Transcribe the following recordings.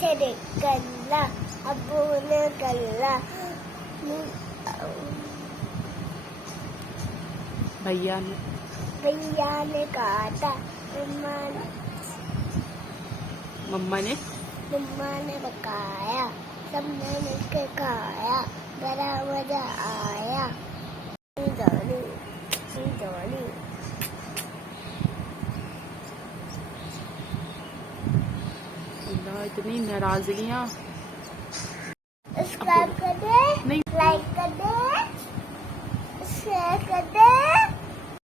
से निकला, अब्बू ने गल्ला, भैया ने काटा, मम्मा ने पकाया, सबने मिलकर खाया, बड़ा मजा आया। सीधोनी इतनी नाराजगियाँ। सब्सक्राइब कर दे, नहीं। लाइक कर दे, शेयर कर दे।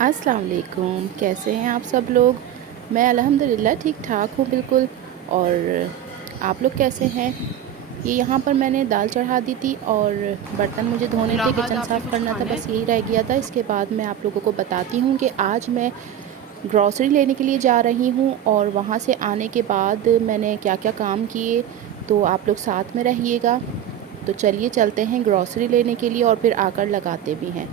अस्सलाम वालेकुम, कैसे हैं आप सब लोग? मैं अल्हम्दुलिल्लाह ठीक ठाक हूँ बिल्कुल। और आप लोग कैसे हैं? ये यहाँ पर मैंने दाल चढ़ा दी थी और बर्तन मुझे धोने थे, किचन साफ़ करना था, बस यही रह गया था। इसके बाद मैं आप लोगों को बताती हूँ कि आज मैं ग्रॉसरी लेने के लिए जा रही हूँ और वहाँ से आने के बाद मैंने क्या क्या काम किए, तो आप लोग साथ में रहिएगा। तो चलिए चलते हैं ग्रॉसरी लेने के लिए और फिर आकर लगाते भी हैं।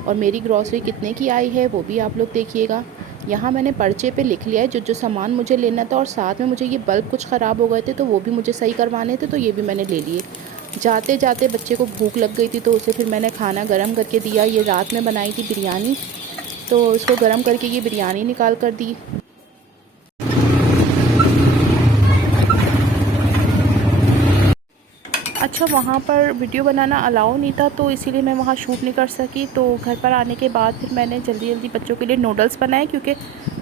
और मेरी ग्रॉसरी कितने की आई है वो भी आप लोग देखिएगा। यहाँ मैंने पर्चे पे लिख लिया है जो जो सामान मुझे लेना था, और साथ में मुझे ये बल्ब कुछ ख़राब हो गए थे तो वो भी मुझे सही करवाने थे, तो ये भी मैंने ले लिए। जाते जाते बच्चे को भूख लग गई थी तो उसे फिर मैंने खाना गरम करके दिया। ये रात में बनाई थी बिरयानी, तो इसको गरम करके ये बिरयानी निकाल कर दी। अच्छा, वहाँ पर वीडियो बनाना अलाउ नहीं था तो इसीलिए मैं वहाँ शूट नहीं कर सकी। तो घर पर आने के बाद फिर मैंने जल्दी जल्दी बच्चों के लिए नूडल्स बनाए, क्योंकि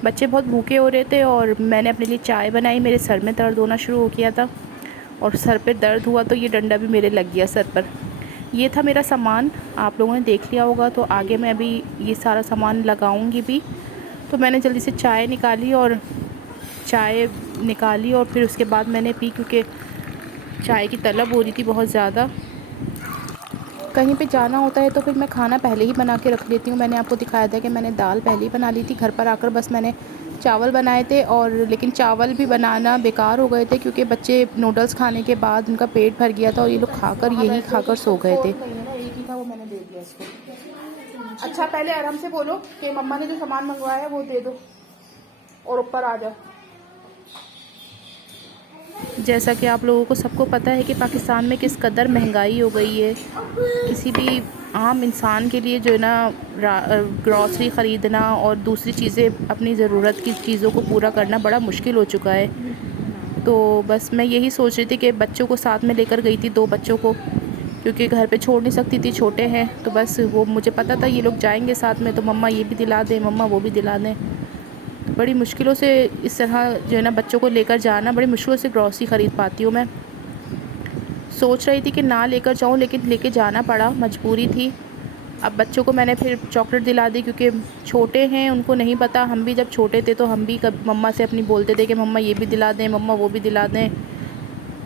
बच्चे बहुत भूखे हो रहे थे। और मैंने अपने लिए चाय बनाई। मेरे सर में दर्द होना शुरू हो गया था और सर पे दर्द हुआ तो ये डंडा भी मेरे लग गया सर पर। ये था मेरा सामान, आप लोगों ने देख लिया होगा। तो आगे मैं अभी ये सारा सामान लगाऊंगी भी। तो मैंने जल्दी से चाय निकाली और फिर उसके बाद मैंने पी, क्योंकि चाय की तलब हो रही थी बहुत ज़्यादा। कहीं पे जाना होता है तो फिर मैं खाना पहले ही बना के रख लेती हूँ। मैंने आपको दिखाया था कि मैंने दाल पहले ही बना ली थी। घर पर आकर बस मैंने चावल बनाए थे, और लेकिन चावल भी बनाना बेकार हो गए थे क्योंकि बच्चे नूडल्स खाने के बाद उनका पेट भर गया था और ये लोग यही खाकर सो गए थे। एक ही था वो मैंने दे दिया इसको। अच्छा, पहले आराम से बोलो कि मम्मा ने जो सामान मंगवाया है वो दे दो और ऊपर आ जाओ। जैसा कि आप लोगों को सबको पता है कि पाकिस्तान में किस कदर महंगाई हो गई है। किसी भी आम इंसान के लिए जो है ना ग्रॉसरी ख़रीदना और दूसरी चीज़ें, अपनी ज़रूरत की चीज़ों को पूरा करना बड़ा मुश्किल हो चुका है। तो बस मैं यही सोच रही थी कि बच्चों को साथ में लेकर गई थी, 2 बच्चों को, क्योंकि घर पे छोड़ नहीं सकती थी, छोटे हैं। तो बस वो मुझे पता था ये लोग जाएंगे साथ में, तो मम्मा ये भी दिला दें, मम्मा वो भी दिला दें। बड़ी मुश्किलों से इस तरह जो है ना बच्चों को लेकर जाना, बड़ी मुश्किलों से ग्रॉसरी ख़रीद पाती हूँ मैं। सोच रही थी कि ना लेकर जाऊँ, लेकिन लेके जाना पड़ा, मजबूरी थी। अब बच्चों को मैंने फिर चॉकलेट दिला दी, क्योंकि छोटे हैं, उनको नहीं पता। हम भी जब छोटे थे तो हम भी मम्मा से अपनी बोलते थे कि मम्मा ये भी दिला दें, मम्मा वो भी दिला दें।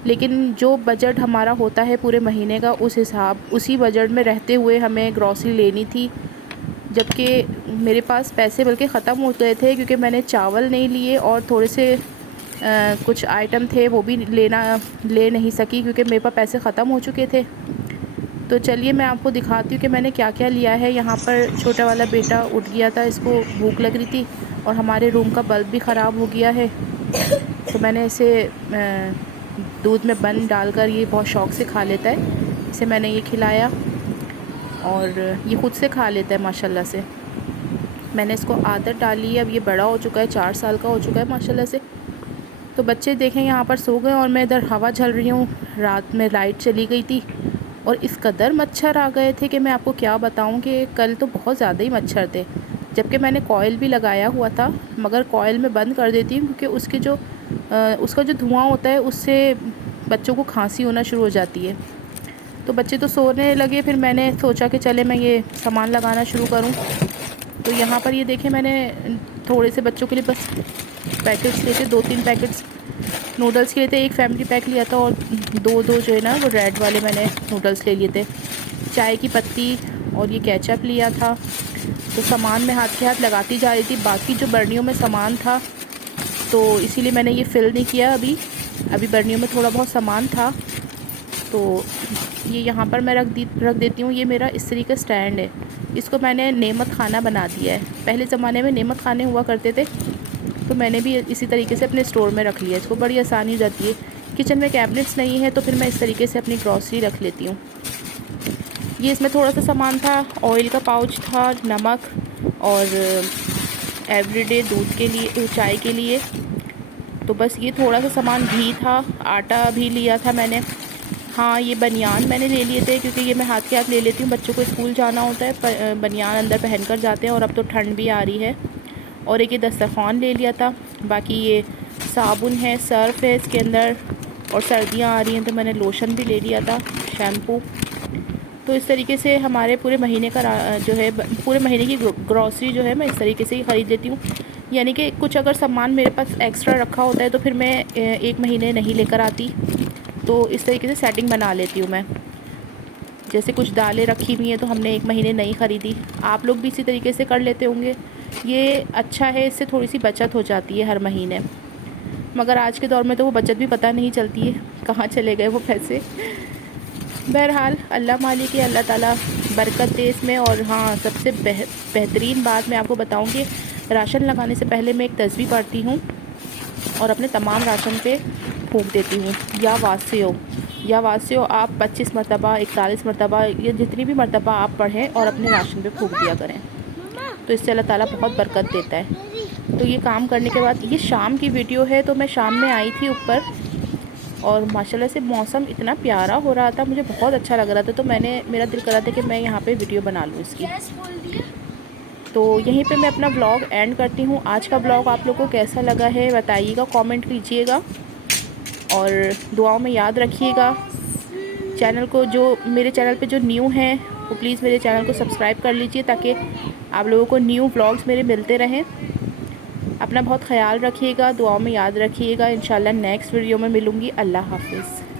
लेकिन जो बजट हमारा होता है पूरे महीने का, उसी बजट में रहते हुए हमें ग्रॉसरी लेनी थी। जबकि मेरे पास पैसे बल्कि ख़त्म हो गए थे, क्योंकि मैंने चावल नहीं लिए और थोड़े से कुछ आइटम थे वो भी ले नहीं सकी, क्योंकि मेरे पास पैसे ख़त्म हो चुके थे। तो चलिए मैं आपको दिखाती हूँ कि मैंने क्या क्या लिया है। यहाँ पर छोटा वाला बेटा उठ गया था, इसको भूख लग रही थी, और हमारे रूम का बल्ब भी ख़राब हो गया है। तो मैंने इसे दूध में बन डालकर, ये बहुत शौक़ से खा लेता है, इसे मैंने ये खिलाया और ये ख़ुद से खा लेता है माशाल्लाह से। मैंने इसको आदत डाली है, अब ये बड़ा हो चुका है, 4 साल का हो चुका है माशाल्लाह से। तो बच्चे देखें यहाँ पर सो गए और मैं इधर हवा झल रही हूँ। रात में लाइट चली गई थी और इस कदर मच्छर आ गए थे कि मैं आपको क्या बताऊँ कि कल तो बहुत ज़्यादा ही मच्छर थे। जबकि मैंने कॉइल भी लगाया हुआ था, मगर कॉइल में बंद कर देती हूँ क्योंकि उसका जो धुआं होता है उससे बच्चों को खांसी होना शुरू हो जाती है। तो बच्चे तो सोने लगे, फिर मैंने सोचा कि चले मैं ये सामान लगाना शुरू करूं। तो यहाँ पर ये देखें, मैंने थोड़े से बच्चों के लिए बस पैकेट्स लेके 2-3 पैकेट्स नूडल्स के लिए थे। एक फैमिली पैक लिया था और 2 जो है ना वो रेड वाले मैंने नूडल्स ले लिए थे। चाय की पत्ती और ये केचप लिया था। तो सामान में हाथ के हाथ लगाती जा रही थी। बाकी जो बर्नियों में सामान था तो इसीलिए मैंने ये फ़िल नहीं किया। अभी बर्नियों में थोड़ा बहुत सामान था तो ये यहाँ पर मैं रख देती हूँ। ये मेरा इस्त्री का स्टैंड है, इसको मैंने नेमत खाना बना दिया है। पहले ज़माने में नेमत खाने हुआ करते थे, तो मैंने भी इसी तरीके से अपने स्टोर में रख लिया। इसको बड़ी आसानी हो जाती है। किचन में कैबिनेट्स नहीं है तो फिर मैं इस तरीके से अपनी ग्रॉसरी रख लेती हूँ। ये इसमें थोड़ा सा सामान था, ऑयल का पाउच था, नमक और एवरीडे दूध के लिए, चाय के लिए, तो बस ये थोड़ा सा सामान, घी था, आटा भी लिया था मैंने। हाँ, ये बनियान मैंने ले लिए थे क्योंकि ये मैं हाथ के हाथ ले लेती हूँ। बच्चों को स्कूल जाना होता है, बनियान अंदर पहन कर जाते हैं, और अब तो ठंड भी आ रही है। और एक ये दस्तरखान ले लिया था। बाकी ये साबुन है, सर्फ़ है इसके अंदर, और सर्दियाँ आ रही हैं तो मैंने लोशन भी ले लिया था, शैम्पू। तो इस तरीके से हमारे पूरे महीने का जो है, पूरे महीने की ग्रॉसरी जो है मैं इस तरीके से ही ख़रीद लेती हूँ। यानी कि कुछ अगर सामान मेरे पास एक्स्ट्रा रखा होता है तो फिर मैं एक महीने नहीं लेकर आती, तो इस तरीके से सेटिंग बना लेती हूँ मैं। जैसे कुछ दालें रखी हुई हैं तो हमने एक महीने नहीं ख़रीदी, आप लोग भी इसी तरीके से कर लेते होंगे। ये अच्छा है, इससे थोड़ी सी बचत हो जाती है हर महीने। मगर आज के दौर में तो वो बचत भी पता नहीं चलती है, कहाँ चले गए वो पैसे। बहरहाल अल्लाह मालिक है, अल्लाह ताला बरकत दे इसमें। और हाँ, सबसे बेहतरीन बात मैं आपको बताऊँ कि राशन लगाने से पहले मैं एक तस्बीह पढ़ती हूँ और अपने तमाम राशन पे फूँक देती हूँ, या वास्यो आप 25 मरतबा, 41 मरतबा, या जितनी भी मरतबा आप पढ़ें और अपने राशन पे फूँक दिया करें, तो इससे अल्लाह ताला बहुत बरकत देता है। तो ये काम करने के बाद, ये शाम की वीडियो है, तो मैं शाम में आई थी ऊपर और माशाल्लाह से मौसम इतना प्यारा हो रहा था, मुझे बहुत अच्छा लग रहा था। तो मेरा दिल कर रहा था कि मैं यहाँ पे वीडियो बना लूँ इसकी। तो यहीं पे मैं अपना व्लॉग एंड करती हूँ। आज का व्लॉग आप लोगों को कैसा लगा है बताइएगा, कमेंट कीजिएगा, और दुआओं में याद रखिएगा। चैनल को, जो मेरे चैनल पे जो न्यू हैं वो प्लीज़ मेरे चैनल को सब्सक्राइब कर लीजिए, ताकि आप लोगों को न्यू व्लॉग्स मेरे मिलते रहें। अपना बहुत ख्याल रखिएगा, दुआओं में याद रखिएगा। इंशाल्लाह नेक्स्ट वीडियो में मिलूँगी। अल्लाह हाफ़िज़।